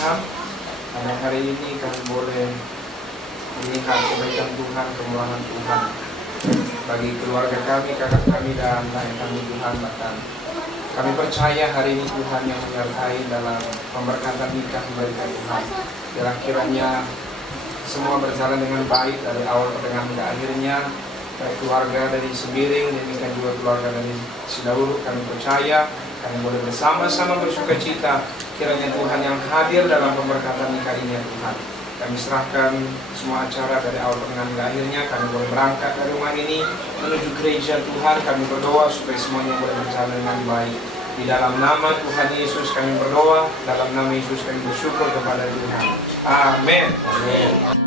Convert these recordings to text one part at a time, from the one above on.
Tuhan. Karena hari ini kami boleh melihat kebaikan Tuhan, kemurahan Tuhan bagi keluarga kami, kakak kami, dan lain kami Tuhan. Bahkan kami percaya hari ini Tuhan yang menyertai dalam pemberkatan nikah diberikan Tuhan. Kiranya semua berjalan dengan baik dari awal pertengahan hingga akhirnya. Baik keluarga dari Sembiring, demikian juga keluarga dari Sidauru, kami percaya kami boleh bersama-sama bersuka cita. Kiranya Tuhan yang hadir dalam pemberkatan nikah ini ya Tuhan. Kami serahkan semua acara dari awal pertengahan hingga akhirnya. Kami boleh berangkat dari rumah ini menuju gereja Tuhan. Kami berdoa supaya semuanya boleh berjalan dengan baik. Di dalam nama Tuhan Yesus kami berdoa. Dalam nama Yesus kami bersyukur kepada Tuhan. Amin. Amin.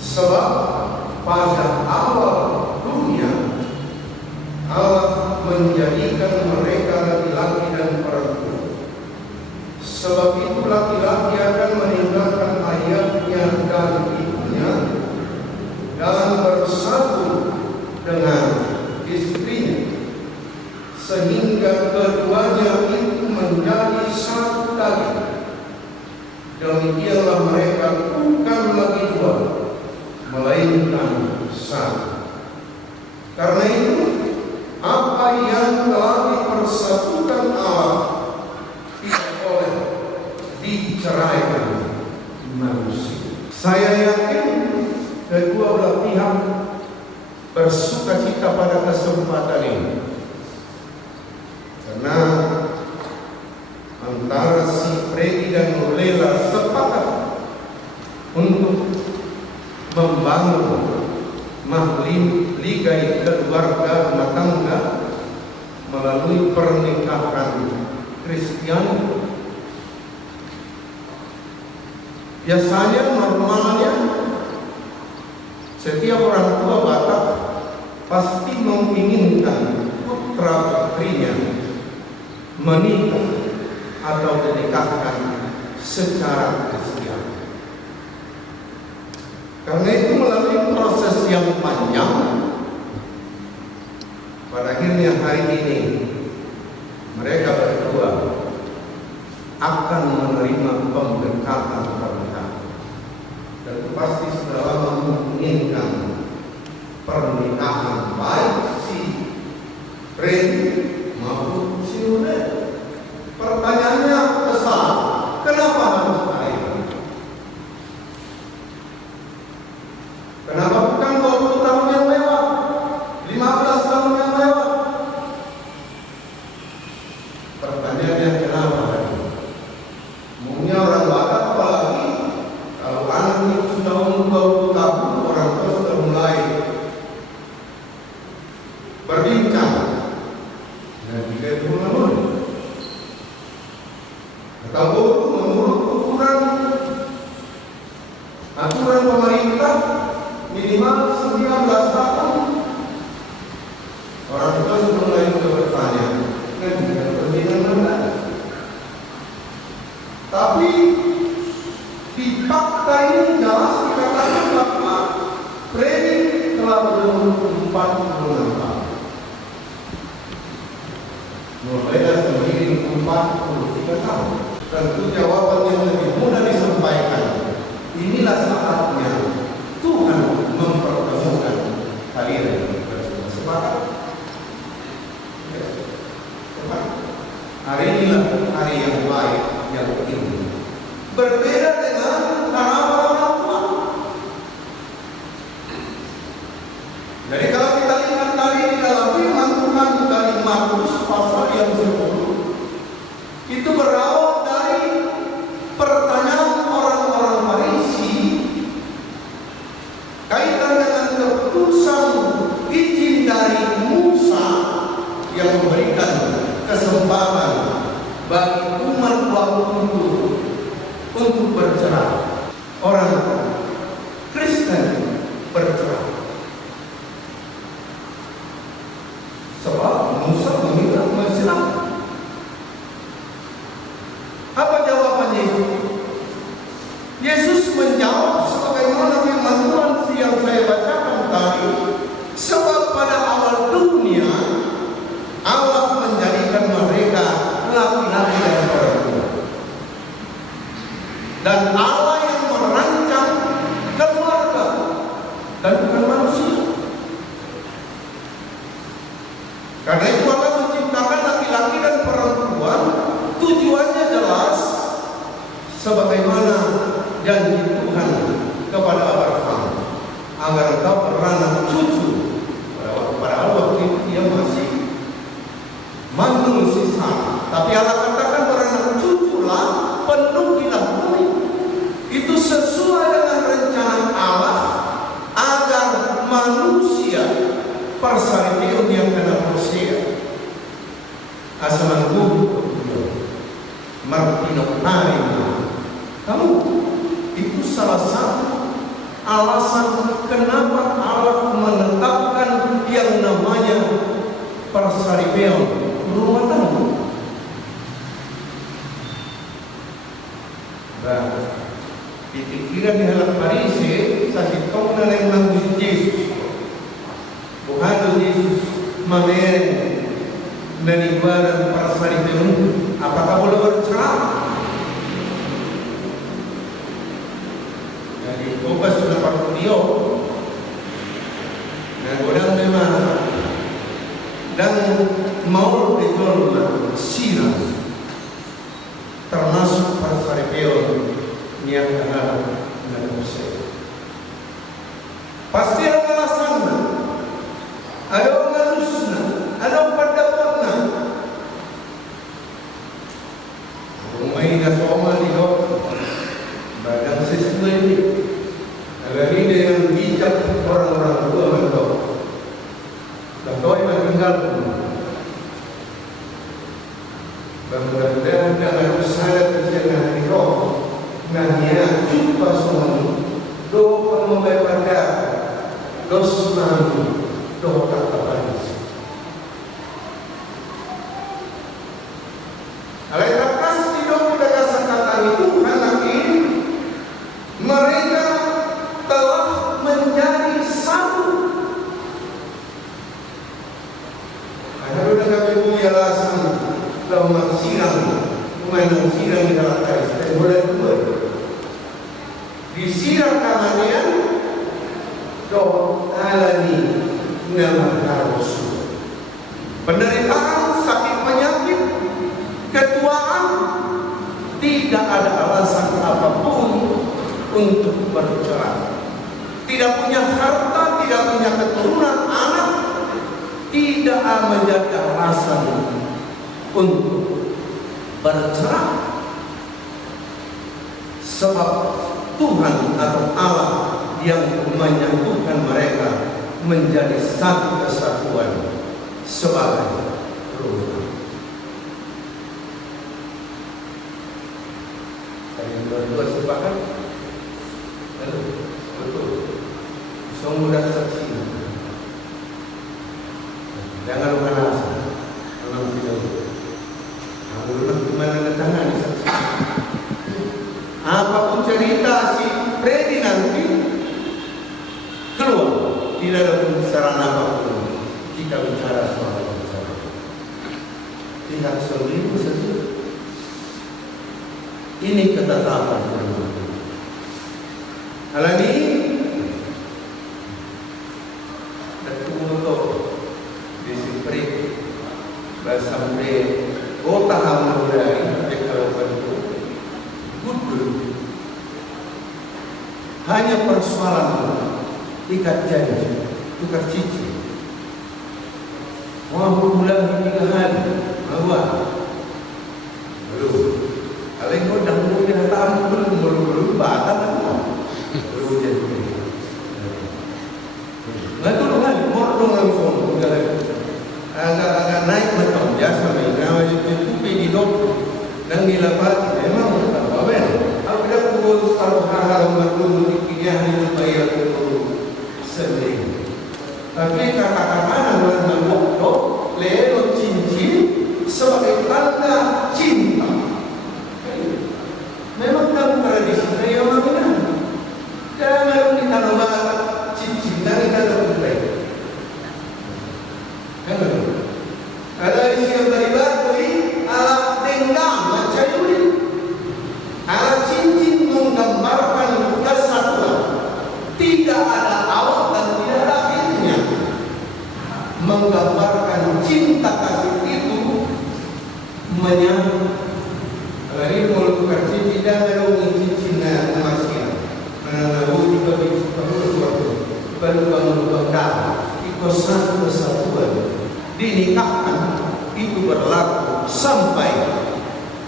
Sebab pada awal dunia Allah menjadikan mereka laki-laki dan perempuan. Sebab itu laki-laki akan meninggalkan ayahnya dan ibunya dan bersatu dengan istrinya, sehingga keduanya itu menjadi satu daging. Demikianlah mereka bukan lagi dua, melainkan satu. Karena itu, apa yang telah dipersatukan Allah tidak boleh diceraikan manusia. Saya yakin kedua belah pihak bersuka cita pada kesempatan ini, karena antara si Freddy dan Nurlela sepakat untuk membangun mahligai keluarga rumah tangga melalui pernikahan Kristiani. Biasanya normalnya setiap orang tua Batak pasti menginginkan putra putrinya menikah atau dinikahkan secara Kristiani. Karena itu melalui proses yang panjang, pada akhirnya hari ini mereka berdua akan menerima pemberkatan pernikahan. Dan pasti sudah lama menginginkan pernikahan baik si Freddy maupun si Nurlela. Pertanyaannya besar, kenapa harus air? Kenapa bukan 20 tahun yang lewat, 15 tahun yang lewat? Pertanyaannya kenapa? Mungkin orang Batak apalagi kalau anak itu sudah umur 20 tahun, orang tua sudah mulai berbincang dan juga itu menurut aturan pemerintah minimal 19 tahun. Orang tua sudah mulai bertanya, kan bukan perbedaan mana? Tapi di fakta ini jelas dikatakan bahwa Freddy telah berumur 46 tahun. Mulai sendiri 43 tahun. Tentu jawaban yang lebih mudah disampaikan. Inilah saatnya Tuhan mempertemukan kalian bersama. Sepakat? Ya. Sepakat. Hari inilah hari yang baik, yang indah. Berbeda dengan harapan orang tua. Jadi kalau kita lihat kali ini dalam firman Tuhan dari Markus pasal yang 10, itu berawal dari pertanyaan orang-orang Farisi kaitan dengan keputusan izin dari Musa yang memberikan kesempatan bagi umat waktu untuk bercerai. Orang Kristen bercerai sebab Musa meminta menceraikan. Apa jawaban Yesus? Yesus menjawab sebagaimana firman Tuhan yang saya bacakan tadi. Sebab pada awal dunia Allah menjadikan mereka laki-laki dan perempuan. Dan Allah yang merancang keluarga dan bukan manusia. Karena itu Allah menciptakan laki-laki dan perempuan. Tujuannya jelas, sebagaimana janji Tuhan kepada Abraham, agar engkau beranak cucu. Pada waktu itu dia masih manusia, tapi Allah katakan beranak cuculah, penuhilah bumi. Itu sesuai dengan rencana Allah agar manusia persalinan yang kena manusia asaman guru Martino Naima. Kamu itu salah satu alasan kenapa Allah menetapkan yang namanya persalinan rumah tangga. Nah, di pikiran di halaman Farisi sakit kau yang nanggung Yesus. Bukan Yesus mamer dan ibarat persalinan. Apakah boleh bercerai? Jadi Tuhan sudah pakai dia dan orang memang dan mau ditolong sirah termasuk persalinan yang ada dalam Mesir. Pasti ada alasannya, ada pengalusnya, ada pendapatnya. Rumahnya sama dia, badan sesuai ini. Agar ini dengan bijak orang-orang tua mereka. Dan kau yang tinggal pun. Dan mudah-mudahan dengan usaha dengan dia, nanya jumpa semua. Doa membaca, dosa doa kata baris. Alaikat kasih doa kita kata itu karena ini mereka telah menjadi satu. Ada udah kami punya alasan dalam maksimal, mengenang sirang di dalam kais. Mulai dua. Di sirang kamarnya doa alani nama Rasul. Penderitaan, sakit penyakit, ketuaan, tidak ada alasan apapun untuk bercerai. Tidak punya harta, tidak punya keturunan anak, tidak menjadi alasan untuk bercerai. Sebab Tuhan atau Allah yang menyatukan mereka menjadi satu kesatuan sebagai rumah. Kalian berdua sepakat? Betul. Semua dah saksi. Jangan lupa alasan. Kalau tidak, kamu lupa kemana datangnya di saksi. Apapun cerita si Freddy nanti keluar, tidak ada pembicaraan apapun jika bicara soal bicara. pihak selingkuh saja. Ini ketetapan firman Tuhan. Hal ini terkumpul di sipri sampai tahun mulai kalau itu gudul hanya persoalan ikat janji, tukar cici. Mau bulan 3 hari, bahwa belum. Kalau yang kau dah mungkin tahu belum batal belum jadi. Nggak tahu kan, mau dong langsung agak naik betul ya sampai nama itu di dok dan dilapat memang apa ben? Aku dah pukul hal-hal betul dia hanya bayar itu sendiri. Tapi kata-kata orang mengokok lelo cincin sebagai tanda cinta. Memang dalam tradisi saya mana? Jangan kita nombor cincin dan kita terbuka. Ada isi yang terlibat alat dendam macam ini. Alat cincin menggambarkan kesatuan. Tidak ada awal dan tidak ada akhirnya. Menggambarkan cinta kasih itu menyambut. Kalau ini mau tukar cincin dan menunggu cincinnya manusia. Menunggu juga baru bangun itu satu kesatuan. Dinikahkan itu berlaku sampai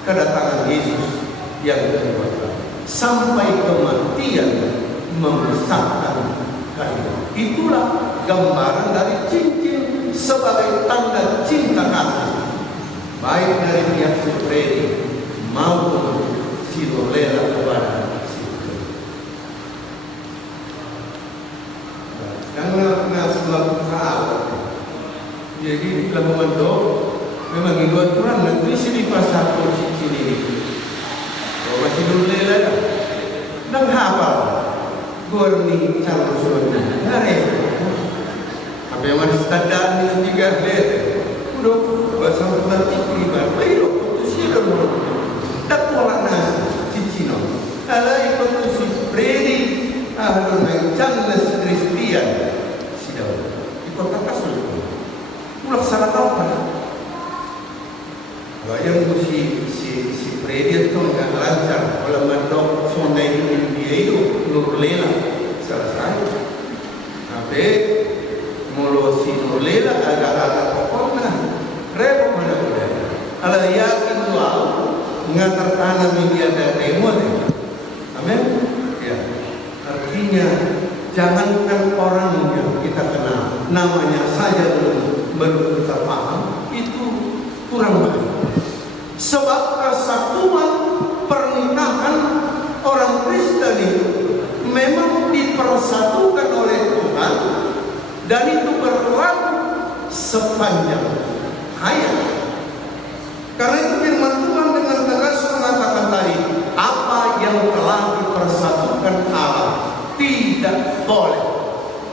kedatangan Yesus yang kedua, sampai kematian memisahkan kalian. Itulah gambaran dari cincin sebagai tanda cinta kasih, baik dari pihak si Freddy maupun si Lolela kepada si Freddy. Karena sebuah hal. Jadi dalam membentuk memang itu aturan nanti sini pasal cincin ini. Bahwa si Lolela dan hafal Gorni calon suami ngare apa yang harus tanda dengan 3 let udah bahasa berarti pribadi baik itu sih dong tak tolak nasi cicino ala itu si Freddy harus mencandas Kristian sidau itu kata sulit mulak salah tahu kan bayang tu si Freddy itu nggak lancar kalau mendok sonda ini dia itu Lolela selesai. Tapi mulu si Lolela agak pokoknya repot mana udah. Kalau yakin doa ngantar tanah media dan demo deh. Amin. Ya. Artinya jangankan orang yang kita kenal namanya saja belum kita paham itu kurang baik. Sebab kesatuan pernikahan orang Kristen itu memang dipersatukan oleh Tuhan dan itu berlaku sepanjang hayat. Karena itu firman Tuhan dengan tegas mengatakan tadi, apa yang telah dipersatukan Allah tidak boleh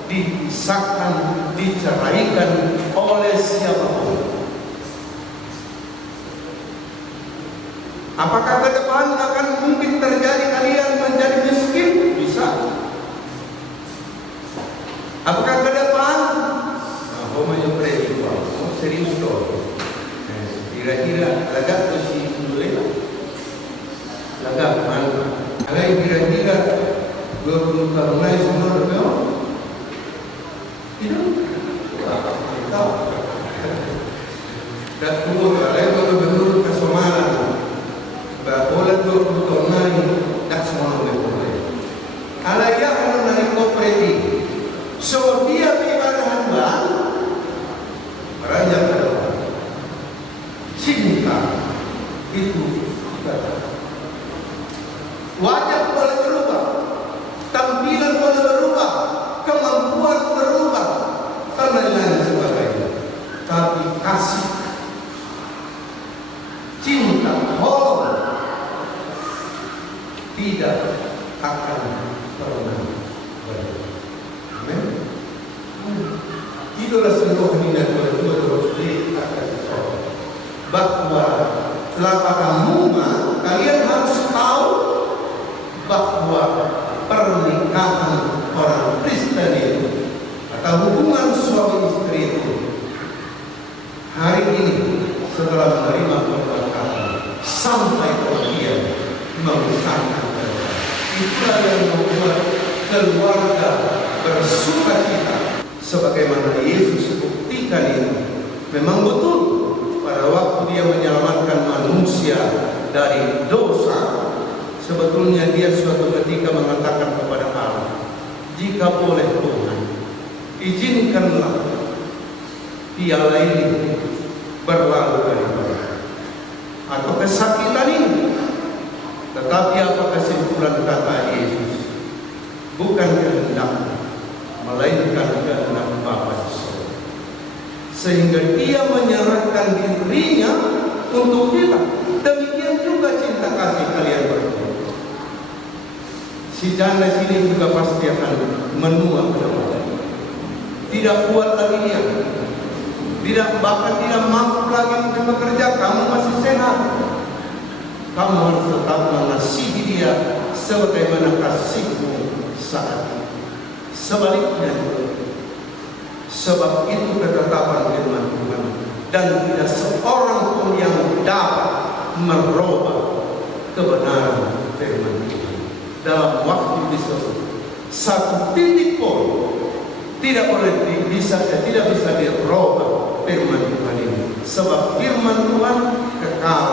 dipisahkan, diceraikan oleh siapapun. Apakah ke depan akan mungkin terjadi kalian menjadi miskin? Bisa. Apakah ke depan? Nah, mau Freddy, serius dong. Kira-kira lagak tu si Lolela. Lagak mana? Kalau kira-kira 20 tahun lagi semua lebih. Tidak. Tahu. Dan kemudian kalau menurut kesomalan boleh 20 tahun lagi tak semua boleh. Kalau ia akan menarik kooperatif, so dia beribadah Tuhan, raja pada cinta itu wajah boleh berubah, tampilan boleh berubah, kemampuan berubah, dan lain sebagainya. Tapi kasih, cinta, hormat tidak akan pernah berubah. Amin. Itulah seluruh minat Tuhan akan bahwa lah pada mula kalian harus tahu bahwa pernikahan orang Kristen itu atau hubungan suami istri itu hari ini setelah menerima pernikahan sampai kemudian membesarkan keluarga, itulah yang membuat keluarga bersukacita. Sebagaimana Yesus buktikan ini, memang betul pada waktu dia menyelamatkan manusia dari dosa, sebetulnya dia suatu ketika mengatakan kepada Allah, jika boleh Tuhan, izinkanlah piala ini berlalu daripada atau kesakitan ini. Tetapi apa kesimpulan kata Yesus? Bukan kehendak, melainkan kehendak Bapa di surga. Sehingga dia menyerahkan dirinya untuk kita. Demikian juga cinta kasih kalian berdua. Si janda sini juga pasti akan menua ke depan. Tidak kuat lagi dia, bahkan tidak mampu lagi untuk bekerja. Kamu masih sehat, kamu harus tetap mengasihi dia sebagaimana kasihmu saat ini. Sebaliknya, sebab itu ketetapan firman Tuhan, dan tidak seorang pun yang dapat merubah kebenaran firman Tuhan dalam waktu tersebut. Satu titik pun tidak bisa dirubah firman Tuhan ini, sebab firman Tuhan kekal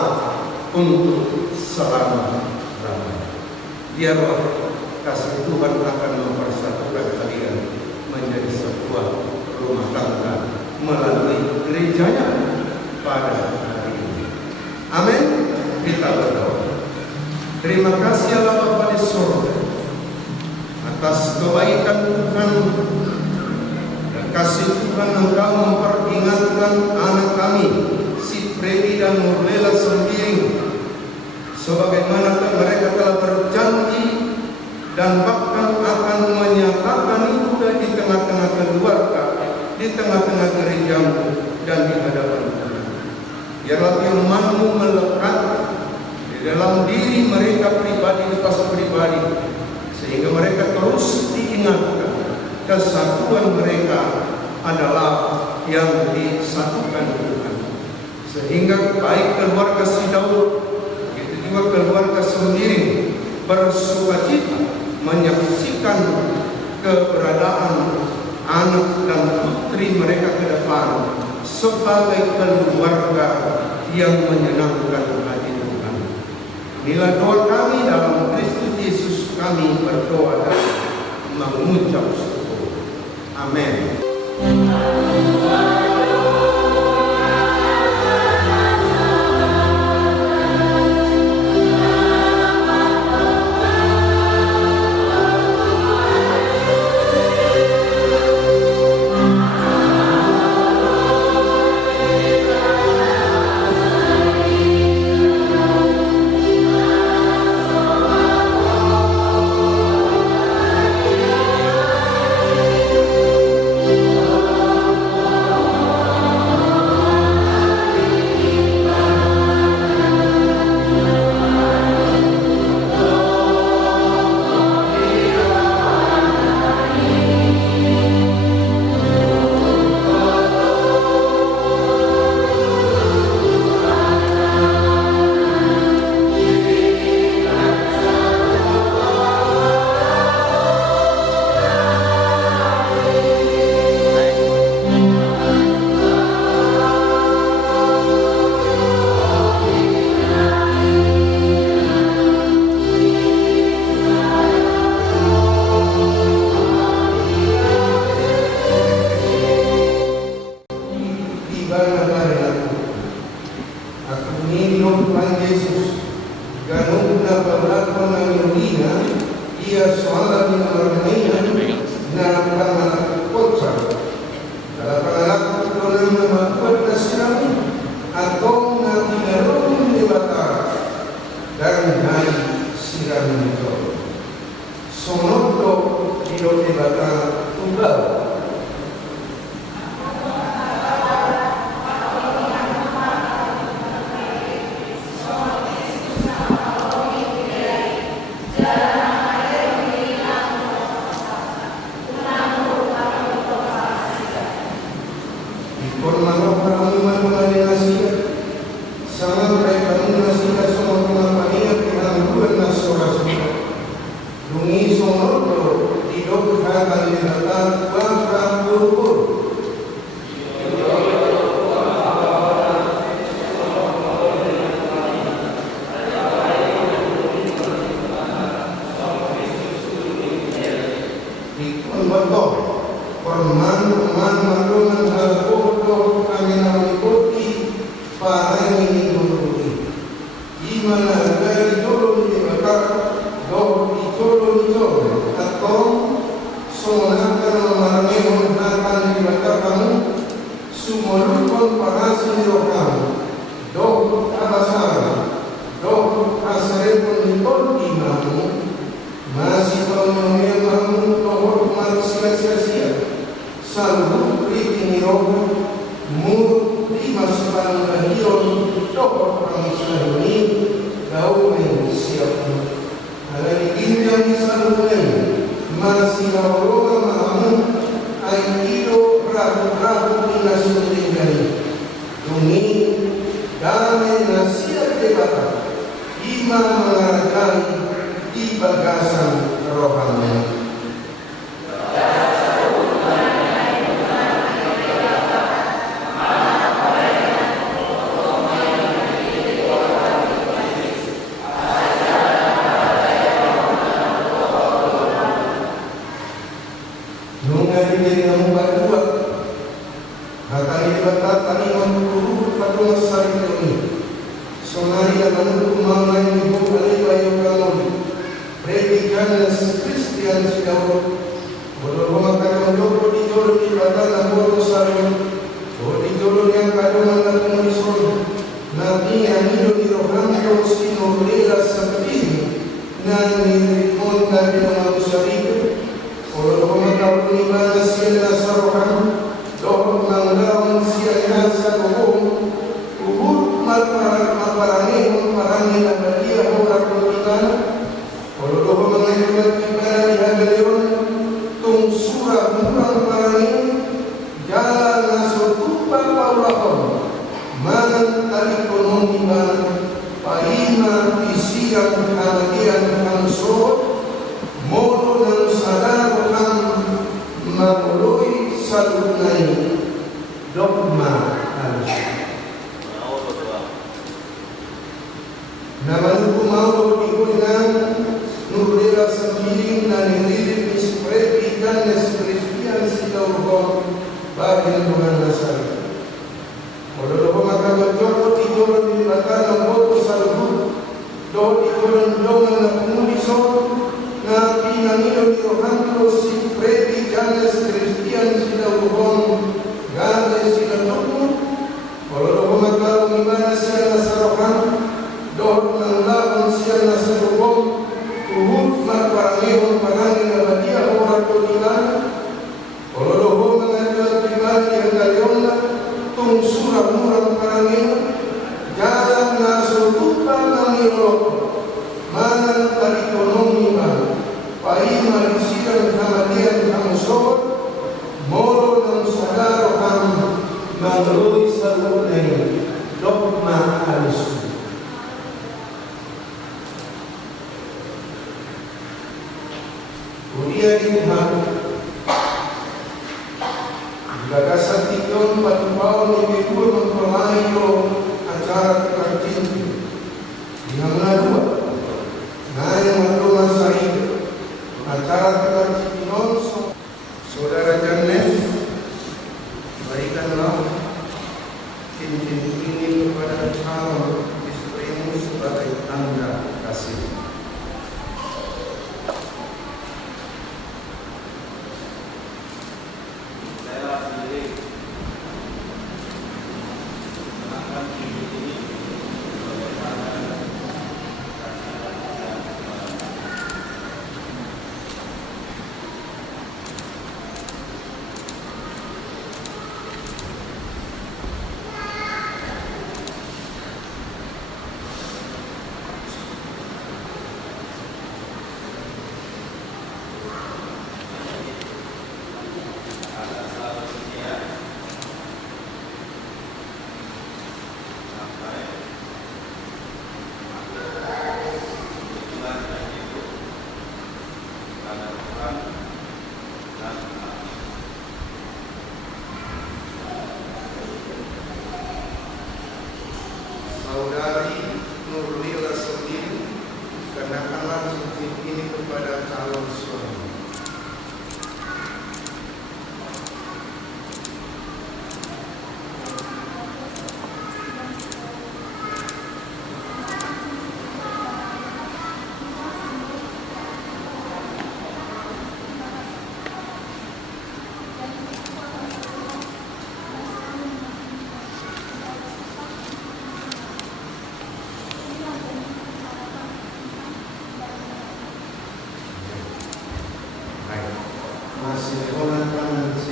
untuk selama-lamanya. Biarlah kasih Tuhan akan mempersatukan kalian menjadi sebuah rumah tangga melalui gerejanya pada hari ini. Amin. Kita berdoa. Terima kasih Allah Bapa di surga atas kebaikan Tuhan dan kasih Tuhan Engkau memperingatkan anak kami si Freddy dan Nurlela sendiri, sebagaimana mereka telah berjanji dan bahkan akan menyatakan itu di tengah-tengah keluarga, di tengah-tengah gerejamu dan di hadapan Tuhan. Biarlah firman-Mu melekat di dalam diri mereka pribadi lepas pribadi, sehingga mereka terus diingatkan kesatuan mereka adalah yang disatukan Tuhan. Sehingga baik keluarga si Daud, begitu juga keluarga sendiri bersukacita menyaksikan keberadaan anak dan putri mereka ke depan sebagai keluarga yang menyenangkan hati Tuhan. Inilah doa kami dalam Kristus Yesus, kami berdoa dan mengucap syukur. Amin. Roham, Dok Abasara, Dok Asarepon Nipon Imamu, masih memenuhi mamu tohor manusia sia-sia, selalu riti roh, mur dimasukkan lahiron tohor pangisa ini, daumen siap. Ada diginjam salunai, masih nawaroga mamu, aikido ragu-ragu inasutingani. Tuni damai nasihat debata, imam menghargai di bagasan rohani.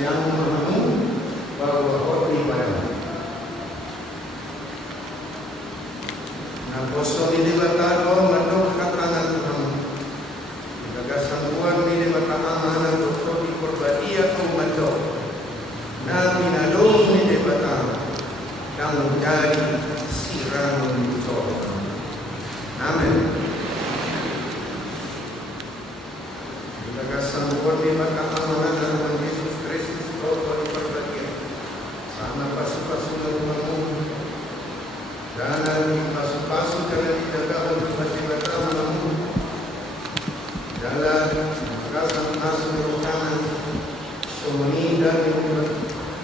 yang menemu bahwa hobi pada na poso ini batado mandok katangan Tuhan gagasan Tuhan ini batamanan dokter di korbadia mandok na binadong ini batang yang menjadi sirang untuk amin. Gagasan Tuhan ini batamanan Tuhan Yesus Kristus dokter di korbadia sama pasu-pasu rumahmu jangan pasu-pasu jangan dijaga untuk baca-baca malammu jalan rasa-rasa merupakan sumuni dan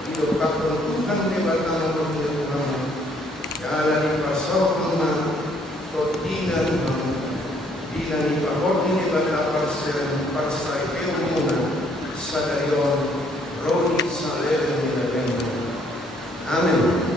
hidup Tuhan di batang Tuhan jalan di pasok rumah totina rumah dina di pahok ini batang parsai keumunan sadarion rodi salere di dalam amin.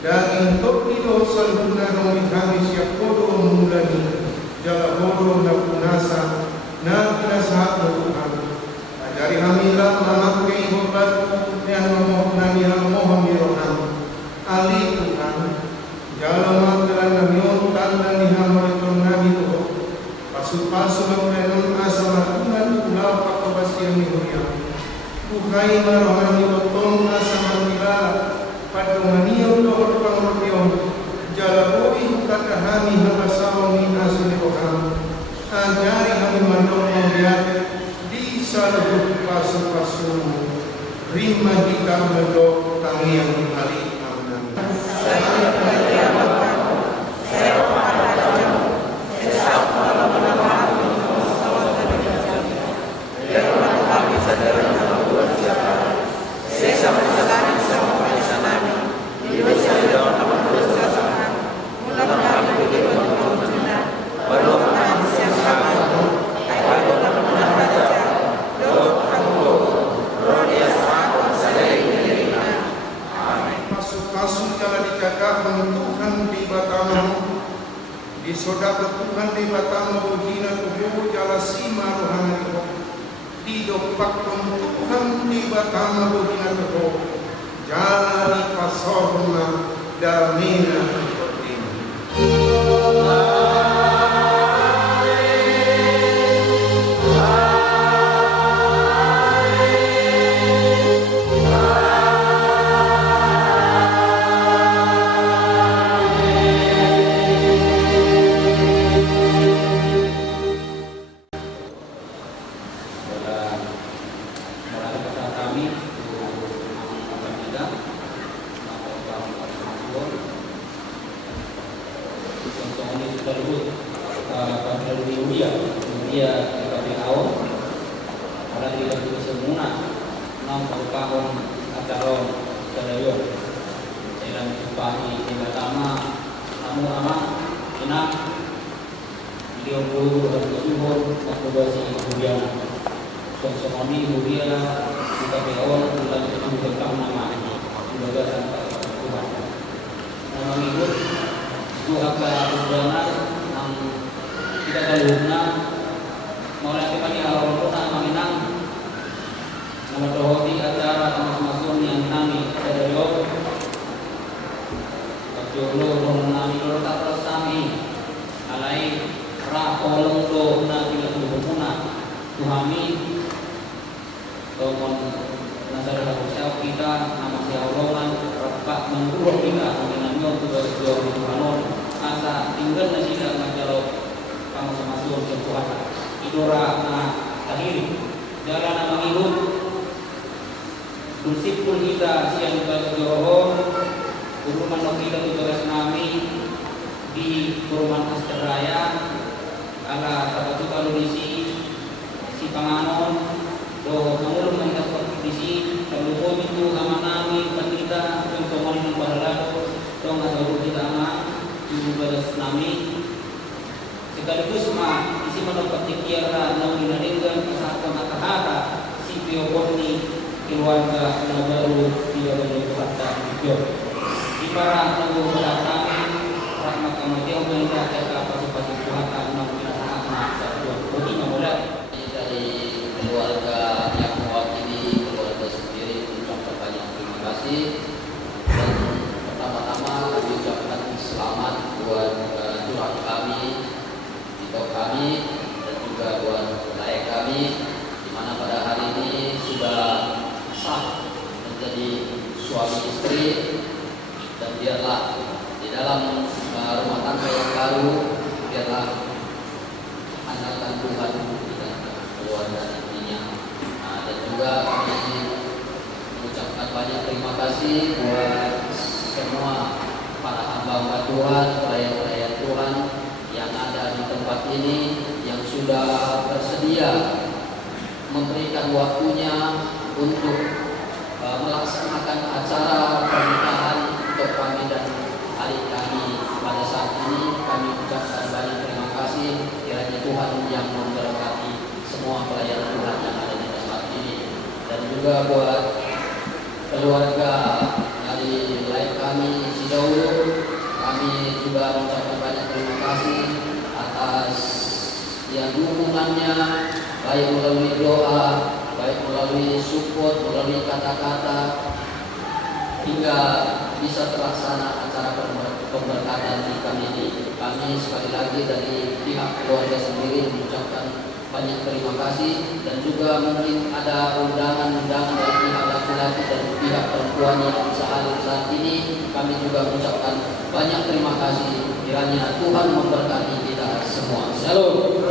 daging topido salbuna nomi kami siap kodo mulani jala bodo na punasa na pinasahat na Tuhan. Ajari hamilah memakai obat yang memohon nami roham ali Tuhan jala makalan namion tanda ni hamariton nami Tuhan pasu-pasu memenon asal Tuhan ulau pakobasian ni huriam bukai marohani otong asal mila padunganiyo dohot pangorpion jalaboi kakahami habasaw ni asuli roham ajari kami mandong melihat di saluhut pasu-pasu rima kita mendok kami yang hari aman. Di sodaka Tuhan di batama bojina tubuh jala sima rohani roh di dopak Tuhan di batama bojina tubuh jala di pasorna damina juga buat keluarga dari lain kami si Daud kami juga mengucapkan banyak terima kasih atas yang dukungannya, baik melalui doa, baik melalui support, melalui kata-kata, hingga bisa terlaksana acara pemberkatan di kami ini. Kami sekali lagi dari pihak keluarga sendiri mengucapkan banyak terima kasih, dan juga mungkin ada undangan-undangan dari pihak laki-laki dan pihak perempuan yang sehadir saat ini. Kami juga mengucapkan banyak terima kasih. Kiranya Tuhan memberkati kita semua. Shalom.